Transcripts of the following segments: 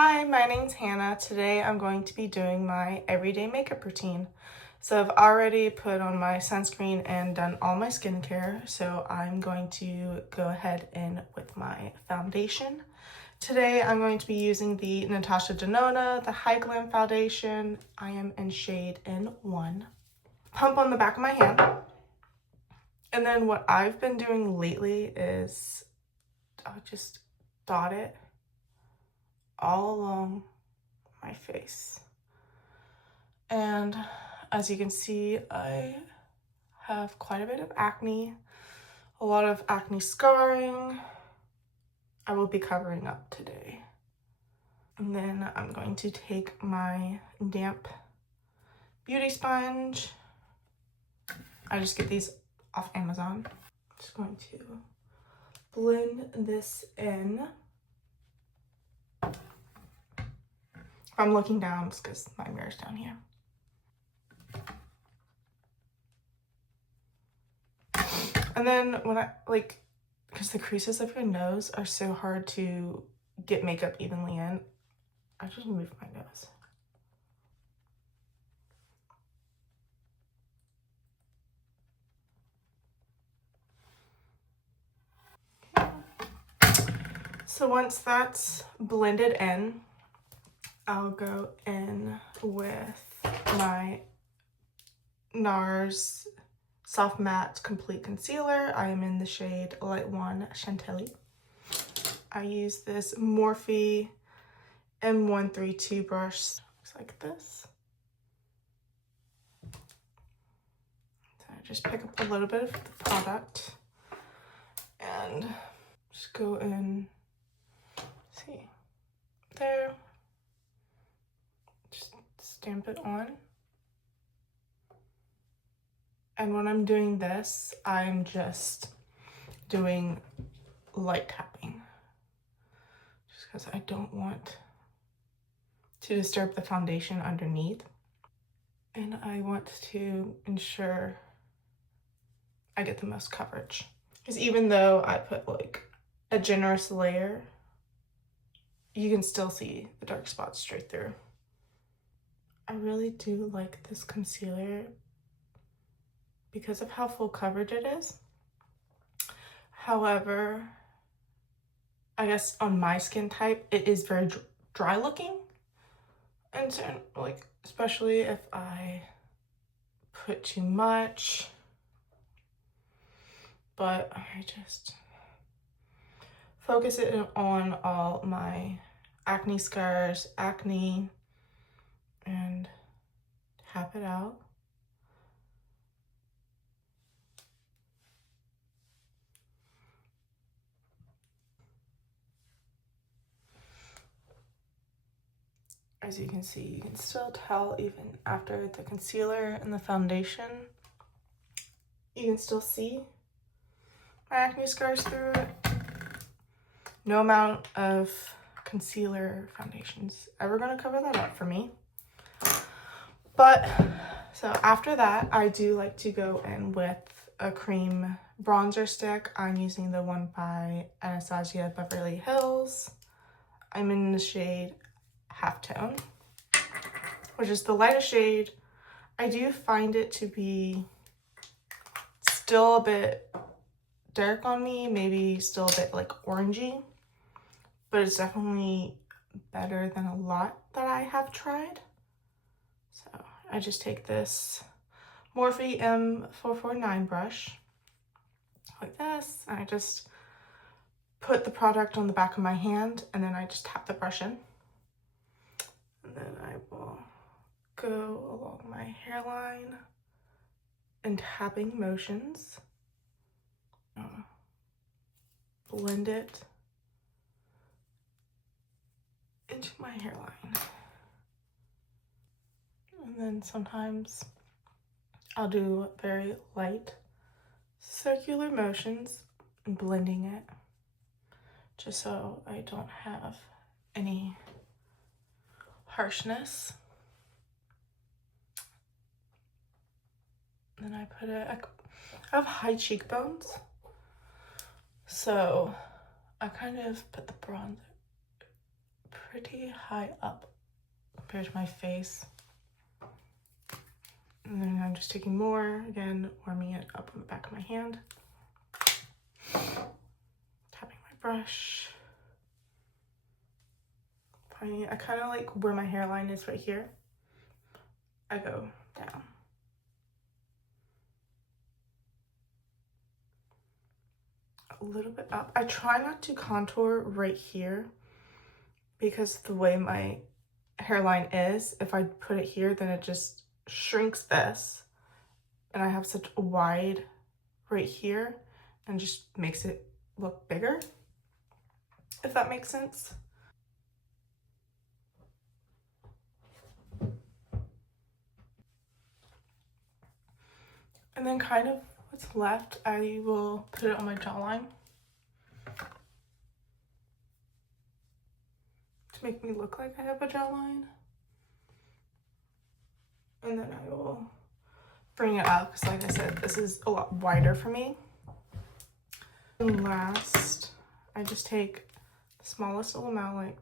Hi, my name's Hannah. Today I'm going to be doing my everyday makeup routine. So I've already put on my sunscreen and done all my skincare, so I'm going to go ahead and with my foundation. Today I'm going to be using the Natasha Denona, the High Glam Foundation. I am in shade N1. Pump on the back of my hand. And then what I've been doing lately is I'll just dot it all along my face. And as you can see, I have quite a bit of acne, a lot of acne scarring. I will be covering up today. And then I'm going to take my damp beauty sponge. I just get these off Amazon. Just going to blend this in. If I'm looking down, it's because my mirror's down here. And then when because the creases of your nose are so hard to get makeup evenly in, I just move my nose. So once that's blended in, I'll go in with my NARS Soft Matte Complete Concealer. I am in the shade Light 1 Chantilly. I use this Morphe M132 brush. Looks like this. So I just pick up a little bit of the product and just go in, see, there. Just stamp it on. And when I'm doing this, I'm just doing light tapping. Just because I don't want to disturb the foundation underneath. And I want to ensure I get the most coverage. Because even though I put like a generous layer, you can still see the dark spots straight through. I really do like this concealer because of how full coverage it is. However, I guess on my skin type, it is very dry looking. And so, like, especially if I put too much. But I just focus it on all my acne scars, acne, and tap it out. As you can see, you can still tell even after the concealer and the foundation, you can still see my acne scars through it. No amount of concealer foundation's ever gonna cover that up for me. But, so after that, I do like to go in with a cream bronzer stick. I'm using the one by Anastasia Beverly Hills. I'm in the shade Halftone, which is the lightest shade. I do find it to be still a bit dark on me, maybe still a bit like orangey, but it's definitely better than a lot that I have tried. So I just take this Morphe M449 brush like this, and I just put the product on the back of my hand, and then I just tap the brush in. And then I will go along my hairline in tapping motions. Blend it into my hairline. And then sometimes I'll do very light circular motions and blending it, just so I don't have any harshness. Then I put it, I have high cheekbones, so I kind of put the bronzer pretty high up compared to my face. And then I'm just taking more, again, warming it up on the back of my hand. Tapping my brush. I kind of like where my hairline is right here. I go down. A little bit up. I try not to contour right here because the way my hairline is, if I put it here, then it just shrinks this. And I have such a wide right here and just makes it look bigger, if that makes sense. And then kind of what's left, I will put it on my jawline to make me look like I have a jawline. And then I will bring it up because, like I said, this is a lot wider for me. And last, I just take the smallest little amount, like,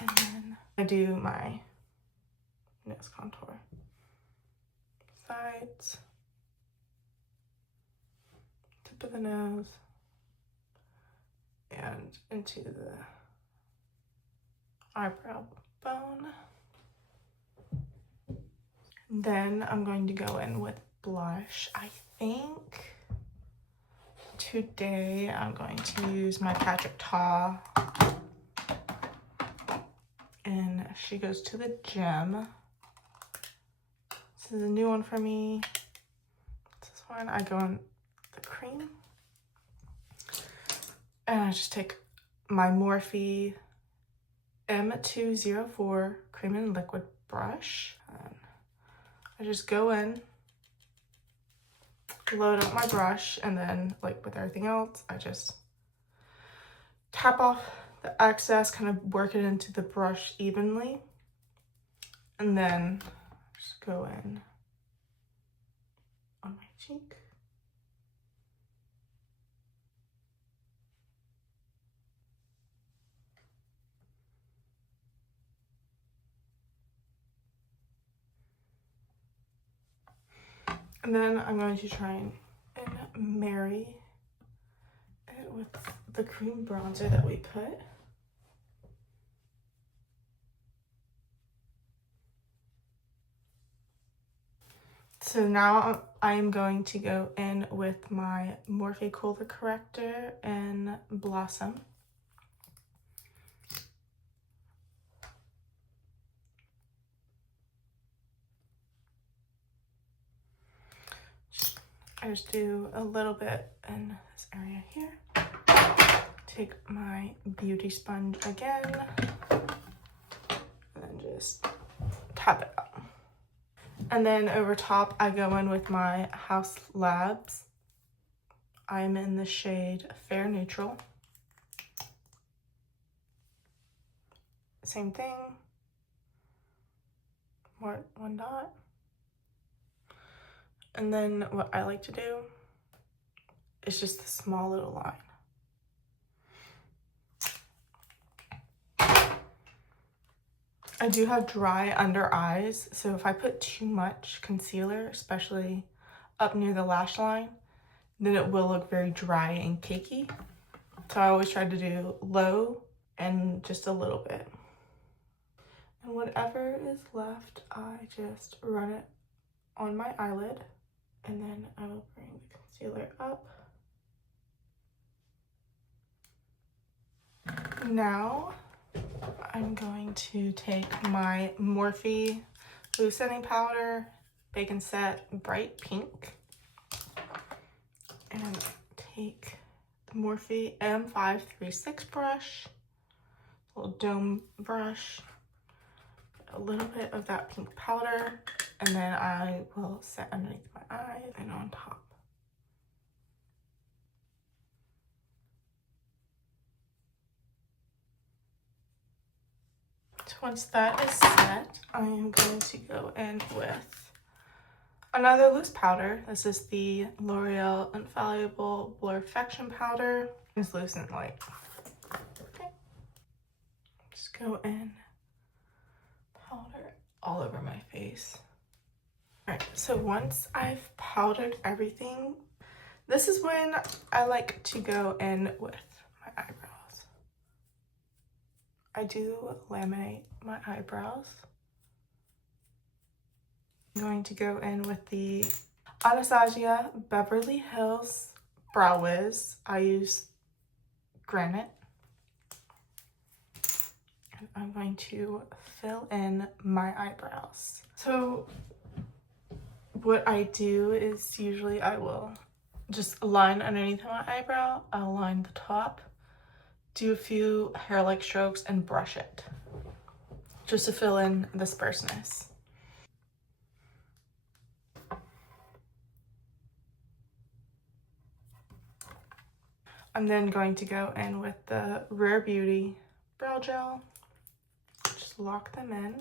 and then I do my nose contour. Sides, tip of the nose, and into the eyebrow bone. Then I'm going to go in with blush. I think today I'm going to use my Patrick Ta, and She Goes to the Gym. This is a new one for me. This one, I go in the cream. And I just take my Morphe M204 Cream and Liquid brush. And I just go in, load up my brush, and then, like with everything else, I just tap off the excess, kind of work it into the brush evenly, and then just go in on my cheek. And then I'm going to try and marry it with the cream bronzer that we put. So now I am going to go in with my Morphe Color Corrector in Blossom. I just do a little bit in this area here. Take my beauty sponge again, and then just tap it up. And then over top, I go in with my Haus Labs. I'm in the shade Fair Neutral. Same thing. One dot. And then what I like to do is just a small little line. I do have dry under eyes, so if I put too much concealer, especially up near the lash line, then it will look very dry and cakey. So I always try to do low and just a little bit. And whatever is left, I just run it on my eyelid, and then I will bring the concealer up. Now I'm going to take my Morphe Loose Setting Powder, Bake and Set Bright Pink, and take the Morphe M536 brush, little dome brush, a little bit of that pink powder, and then I will set underneath my eyes and on top. So once that is set, I am going to go in with another loose powder. This is the L'Oreal Infallible Blurfaction Powder. It's loose and light. Okay. Just go in, powder all over my face. All right, so once I've powdered everything, this is when I like to go in with my eyebrows. I do laminate my eyebrows. I'm going to go in with the Anastasia Beverly Hills Brow Wiz. I use Granite. And I'm going to fill in my eyebrows. So what I do is usually I will just line underneath my eyebrow. I'll line the top, do a few hair-like strokes, and brush it just to fill in the sparseness. I'm then going to go in with the Rare Beauty Brow Gel. Just lock them in.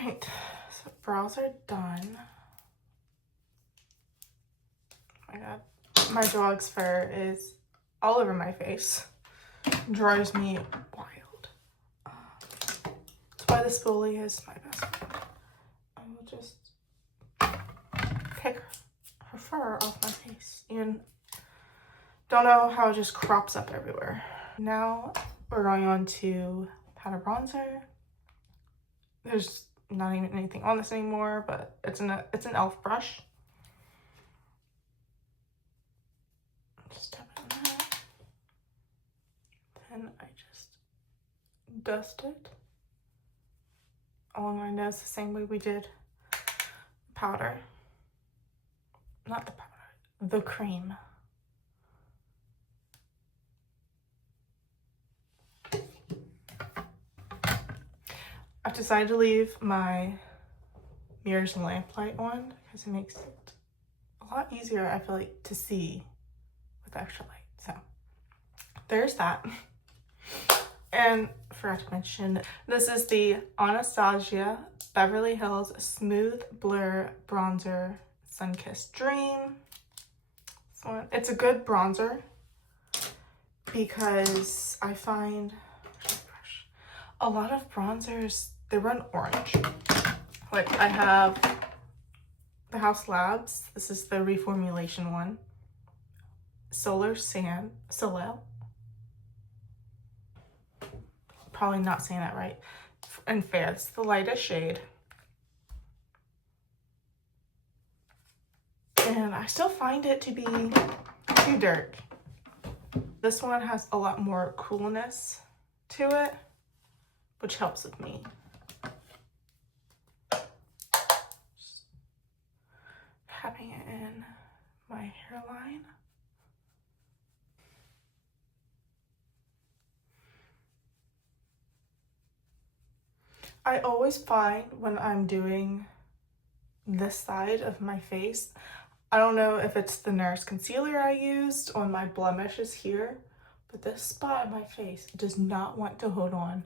Alright, so brows are done. Oh my god, my dog's fur is all over my face. Drives me wild. That's why the spoolie is my best friend. I will just pick her fur off my face and don't know how it just crops up everywhere. Now we're going on to powder bronzer. There's not even anything on this anymore, but it's an e.l.f. brush. Just tap it on that. Then I just dust it along my nose the same way we did powder. Not the powder, the cream. I've decided to leave my mirror's lamplight on because it makes it a lot easier, I feel like, to see with extra light. So there's that. And forgot to mention, this is the Anastasia Beverly Hills Smooth Blur Bronzer Sunkissed Dream. This one, it's a good bronzer because I find a lot of bronzers, they run orange. Like I have the Haus Labs. This is the reformulation one. Solar Sand, Soleil. Probably not saying that right. And Fair, it's the lightest shade. And I still find it to be too dark. This one has a lot more coolness to it, which helps with me. Just having it in my hairline. I always find when I'm doing this side of my face, I don't know if it's the NARS concealer I used on my blemishes here, but this spot on my face does not want to hold on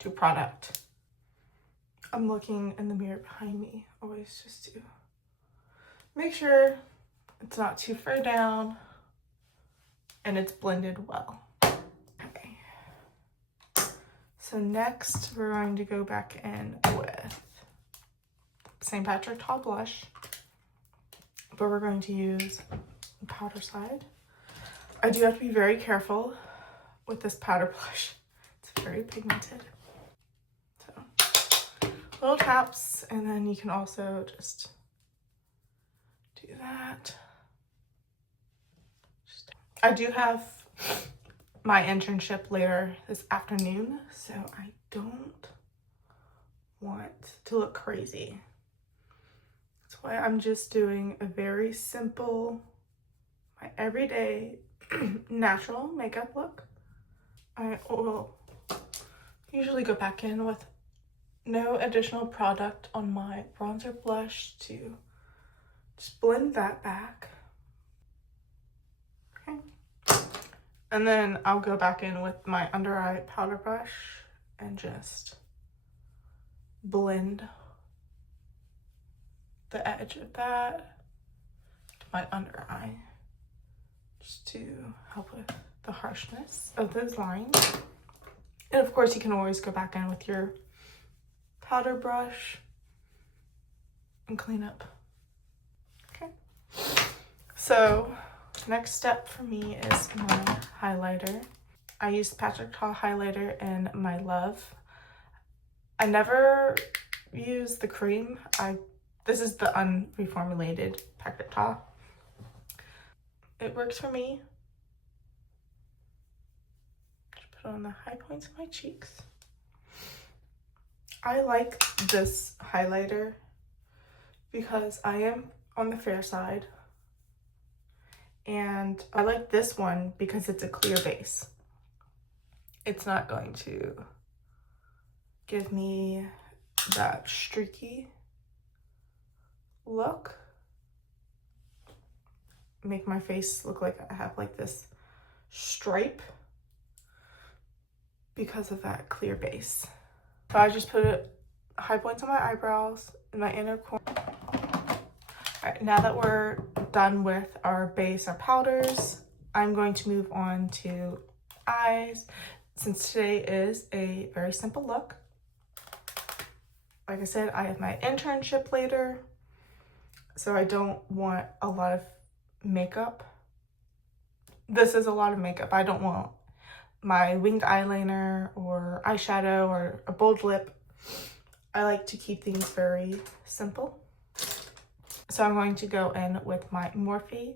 to product. I'm looking in the mirror behind me always just to make sure it's not too far down and it's blended well. Okay. So next we're going to go back in with St. Patrick Tall Blush, but we're going to use the powder side. I do have to be very careful with this powder blush. It's very pigmented. So little taps, and then you can also just do that. I do have my internship later this afternoon, so I don't want to look crazy. That's why I'm just doing a very simple, my everyday natural makeup look. I will usually go back in with no additional product on my bronzer blush to just blend that back. Okay. And then I'll go back in with my under eye powder brush and just blend the edge of that to my under eye, just to help with the harshness of those lines. And of course, you can always go back in with your powder brush and clean up. Okay. So next step for me is my highlighter. I use Patrick Ta highlighter in my Love. I never use the cream. This is the unreformulated Patrick Ta. It works for me. Just put on the high points of my cheeks. I like this highlighter because I am on the fair side, and I like this one because it's a clear base. It's not going to give me that streaky look, make my face look like I have like this stripe because of that clear base. So I just put high points on my eyebrows in my inner corner. All right, now that we're done with our base, our powders, I'm going to move on to eyes. Since today is a very simple look, like I said, I have my internship later, so I don't want a lot of makeup. This is a lot of makeup. I don't want my winged eyeliner or eyeshadow or a bold lip. I like to keep things very simple. So I'm going to go in with my Morphe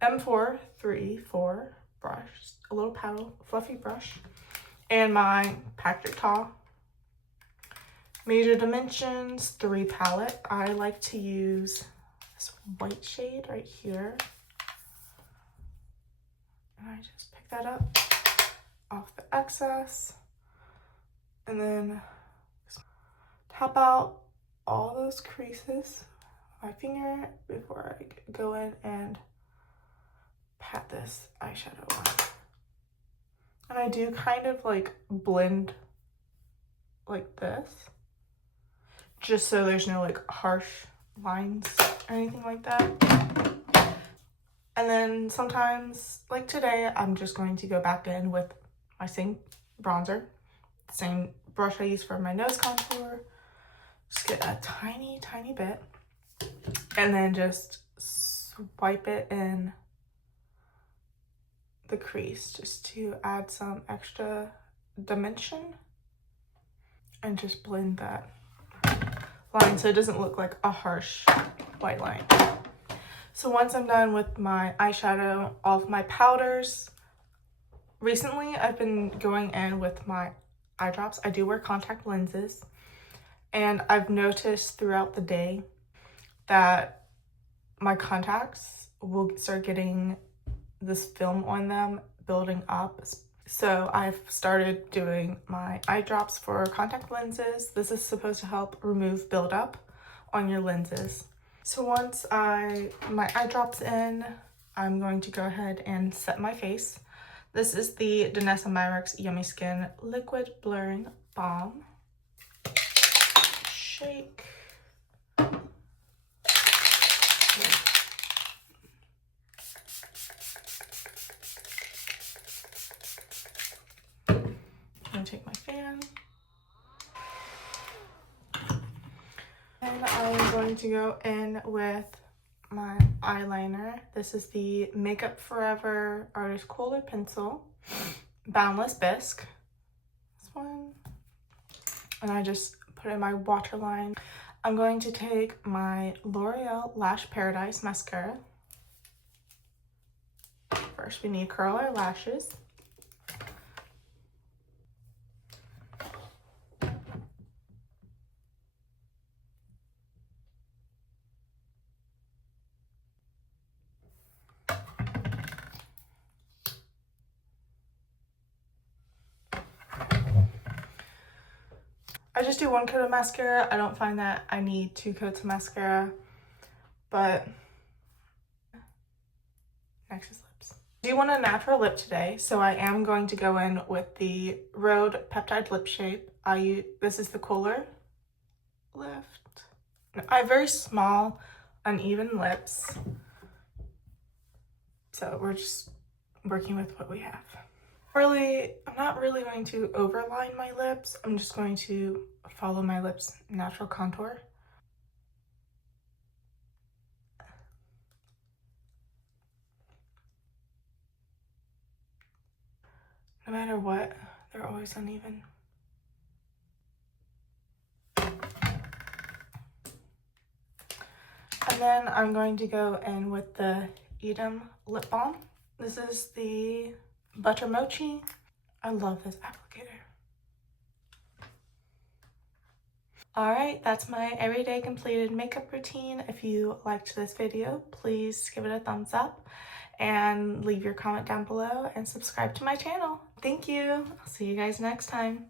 M434 brush, a little paddle fluffy brush, and my Patrick Ta Major Dimensions 3 palette. I like to use this white shade right here. And I just pick that up off the excess and then tap out all those creases with my finger before I go in and pat this eyeshadow on. And I do kind of like blend like this, just so there's no like harsh lines or anything like that. And then sometimes, like today, I'm just going to go back in with my same bronzer, same brush I use for my nose contour. Just get a tiny, tiny bit, and then just swipe it in the crease just to add some extra dimension and just blend that line so it doesn't look like a harsh white line. So once I'm done with my eyeshadow, all of my powders, recently I've been going in with my eye drops. I do wear contact lenses, and I've noticed throughout the day that my contacts will start getting this film on them building up. So I've started doing my eye drops for contact lenses. This is supposed to help remove buildup on your lenses. So once my eye drops in, I'm going to go ahead and set my face. This is the Danessa Myricks Yummy Skin Liquid Blurring Balm. Shake. I'm gonna take my fan. And I'm going to go in with my eyeliner. This is the Makeup Forever Artist Kohler Pencil Boundless Bisque. This one. And I just put in my waterline. I'm going to take my L'Oreal Lash Paradise mascara. First, we need to curl our lashes. I just do one coat of mascara. I don't find that I need 2 coats of mascara, but next is lips. I do want a natural lip today, so I am going to go in with the Rhode Peptide Lip Shape. This is the Cooler Lift. I have very small, uneven lips, so we're just working with what we have. I'm not really going to overline my lips. I'm just going to follow my lips' natural contour. No matter what, they're always uneven. And then I'm going to go in with the Edam Lip Balm. This is the Butter Mochi. I love this applicator. Alright, that's my everyday completed makeup routine. If you liked this video, please give it a thumbs up and leave your comment down below and subscribe to my channel. Thank you. I'll see you guys next time.